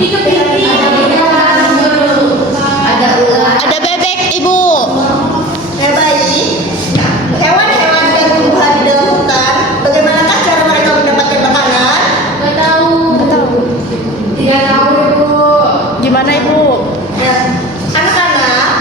Ada bebek, Ibu. Baik. Hewan-hewan dan tumbuhan di dalam hutan, bagaimanakah cara mereka mendapatkan makanan? Nggak tahu. Tidak tahu, Ibu. Gimana, Ibu? Nah, anak-anak,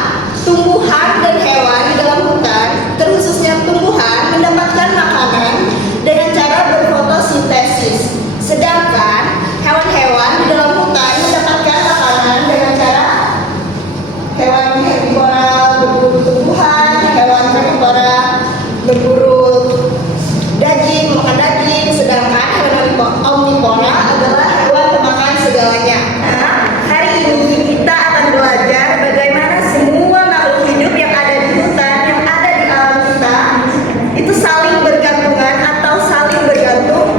tumbuhan dan hewan di dalam hutan, terkhususnya tumbuhan, mendapatkan makanan dengan cara berfotosintesis. Sedangkan hewan-hewan di dalam hutan mendapatkan makanan dengan cara hewan herbivora berburu tumbuhan, hewan karnivora berburu daging, makan daging, sedangkan hewan omnivora adalah hewan pemakan segalanya. Nah, hari ini kita akan belajar bagaimana semua makhluk hidup yang ada di hutan, yang ada di alam kita, itu saling bergantungan atau saling bergantung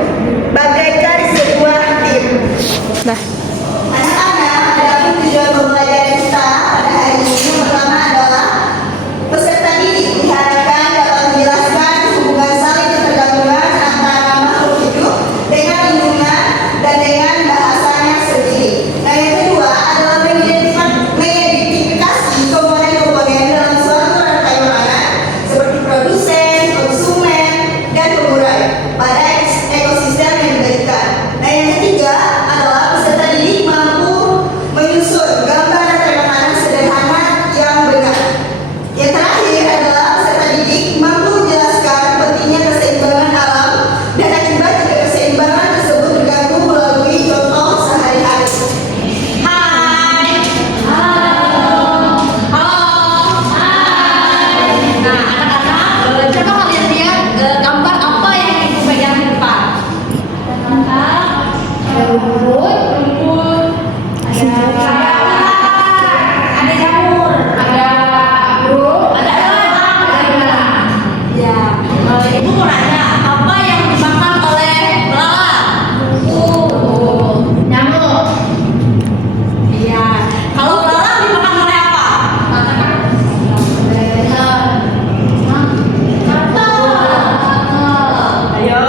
bagaikan sebuah tim. Nah, Anak-anak, adapun tujuan pembelajaran kita pada hari ini yang pertama adalah peserta didik diharapkan dapat menjelaskan hubungan saling ketergantungan antara makhluk hidup dengan lingkungan dan dengan bahasanya sendiri. Nah, yang kedua adalah mengidentifikasi komponen-komponen dalam suatu rantai makanan seperti produsen, konsumen, dan pengurai pada ekosistem yang diberikan. Nah, yang ketiga adalah peserta didik mampu menyusun gambar rantai makanan sederhana yang benar. Yang terakhir adalah peserta didik mampu menjelaskan pentingnya keseimbangan alam dan akibat jika keseimbangan tersebut terganggu melalui contoh sehari-hari. Hai. Nah, anak-anak, coba kalian lihat gambar apa yang Ibu pegang di depan. Ada rumput, ada jamur, ada burung, ada elang. Ya, Ibu mau nanya, apa yang dimakan oleh belalang? Nyamuk. Iya. Kalau belalang dimakan oleh apa? Ayo.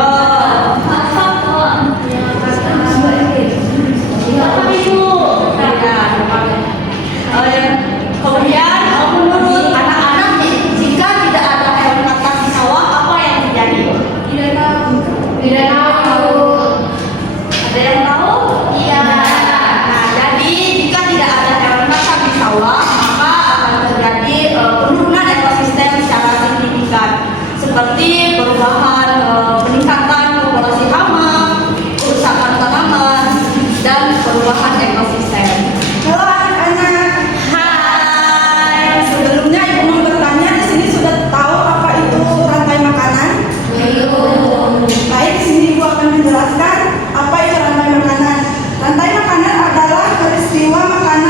Kemudian menurut anak-anak nih, jika tidak ada hewan makan di sawah, apa yang terjadi? Tidak tahu. Ada yang tahu? Iya. Nah, jadi jika tidak ada hewan makan di sawah, maka akan terjadi penurunan ekosistem secara signifikan, seperti perubahan peningkatan populasi hama, kerusakan tanaman, dan perubahan ekosistem. Halo anak-anak. Hai. Sebelumnya Ibu mau bertanya, di sini sudah tahu apa itu rantai makanan? Belum. Baik, di sini Ibu akan menjelaskan apa itu rantai makanan. Rantai makanan adalah peristiwa makan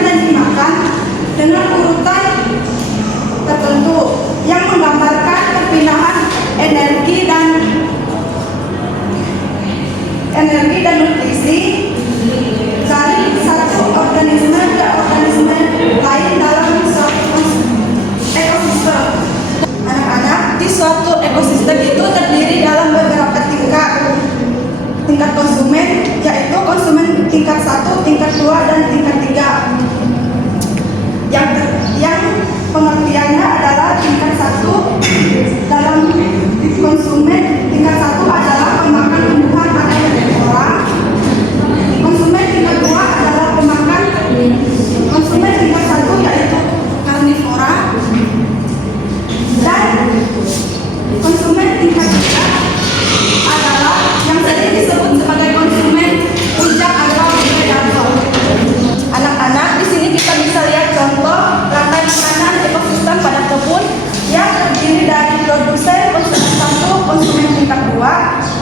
dan dimakan dengan urutan tertentu yang menggambarkan perpindahan energi dan nutrisi dari satu organisme ke organisme lain dalam suatu ekosistem. Anak-anak, di suatu ekosistem itu terdiri dalam beberapa tingkat konsumen, yaitu konsumen tingkat 1, tingkat 2, dan tingkat 3. Yang pengertiannya adalah tingkat 1 dalam konsumen tingkat 1 adalah pemakan tumbuhan atau herbivora. Konsumen tingkat 2 adalah pemakan konsumen tingkat 1 yaitu karnivora, dan konsumen tingkat 3 adalah yang sering disebut sebagai konsumen puncak atau predator. Anak-anak, di sini kita bisa lihat contoh rantai makanan ekosistem pada kebun yang terdiri dari produsen, konsumen 1, konsumen tingkat 2,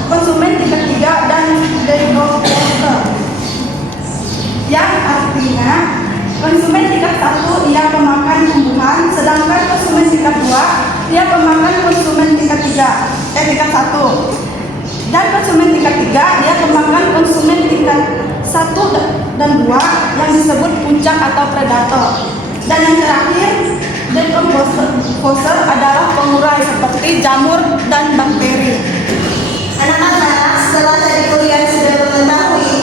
konsumen tingkat 3, dan developer. Yang artinya konsumen tingkat 1 ia pemakan tumbuhan, sedangkan konsumen tingkat 2 ia pemakan konsumen tingkat 1. Dan konsumen tingkat 3 dia pemakan konsumen tingkat 1 dan 2 yang disebut puncak atau predator. Dan yang terakhir, decomposer adalah pengurai seperti jamur dan bakteri. Anak-anak, setelah tadi kalian sudah mengetahui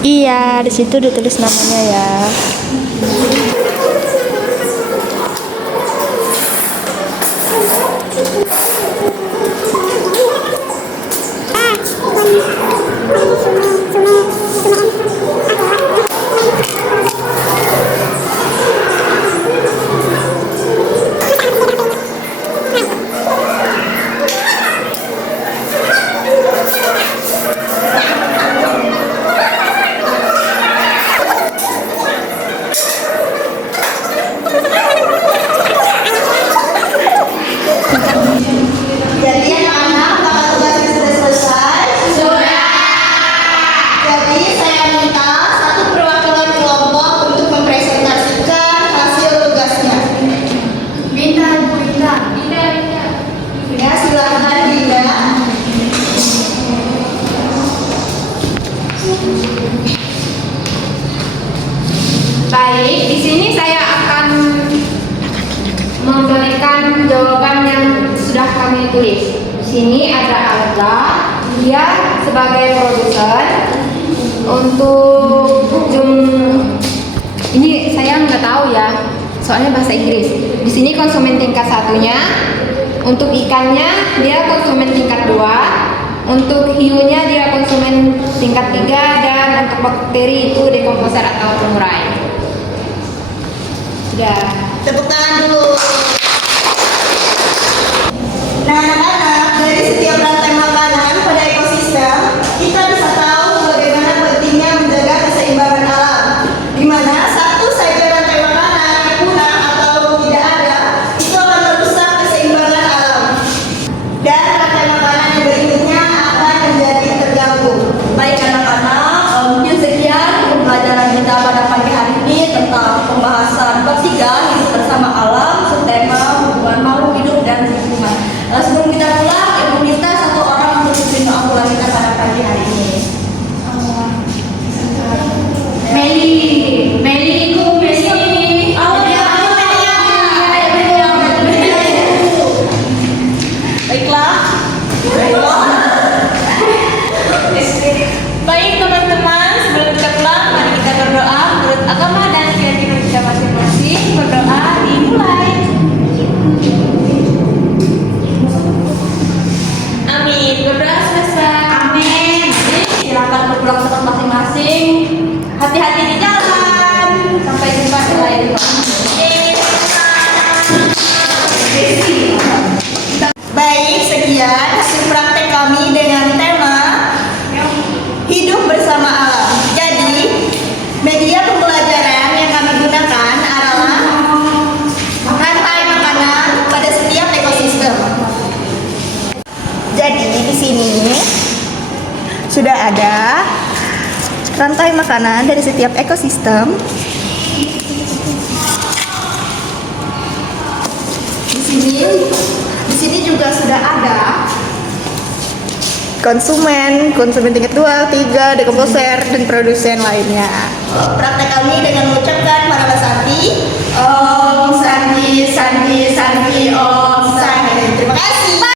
Iya, di situ ditulis namanya ya. Jadi anak-anak, apakah tugasnya sudah selesai? Sudah. Jadi saya minta satu perwakilan kelompok untuk mempresentasikan hasil tugasnya. Binda, Bu Binda. Ya, silakan Binda. Baik, di sini saya akan memberikan jawaban yang sudah kami tulis. Di sini ada Alga, dia sebagai produser. Untuk ini saya nggak tahu ya, soalnya bahasa Inggris. Di sini konsumen tingkat satunya. Untuk ikannya dia konsumen tingkat 2. Untuk hiunya dia konsumen tingkat 3, dan untuk bakteri itu dekomposer atau pengurai. Sudah. Tepuk tangan dulu. Nah, anak-anak, dari setiap rantai makanan pada ekosistem, kita bisa tahu bagaimana pentingnya menjaga keseimbangan alam. Di mana satu saja rantai makanan yang kurang atau tidak ada, itu akan merusak keseimbangan alam. Dan rantai makanan yang berikutnya akan menjadi terganggu. Baik anak-anak, mungkin sekian pembelajaran kita pada pagi hari ini tentang pembahasan bab 3 hidup bersama alam, subtema hubungan makhluk hidup dan lingkungan. Sebelum kita pulang, Ibu minta satu orang untuk pimpin doa pulang kita pada pagi hari ini. Meli ikut Meli. Baiklah. Baik teman-teman, sebelum kita pulang, mari kita berdoa menurut agama dan keyakinan kita masing-masing. Berdoa dimulai. Amin. Berdoa selesai. Amin. Silakan berpulang ke tempat masing-masing. Hati-hati di jalan. Sampai jumpa di lain waktu. Baik, sekian hasil praktek kami dengan tema hidup bersama alam. Jadi, media pembelajaran yang kami gunakan adalah rantai makanan pada setiap ekosistem. Jadi, di sini sudah ada rantai makanan dari setiap ekosistem. Di sini juga sudah ada konsumen tingkat 2, 3, dekomposer, dan produsen lainnya. Praktek kami dengan mengucapkan Manala Santi, Om Santi, Santi, Santi, Om Santi. Terima kasih.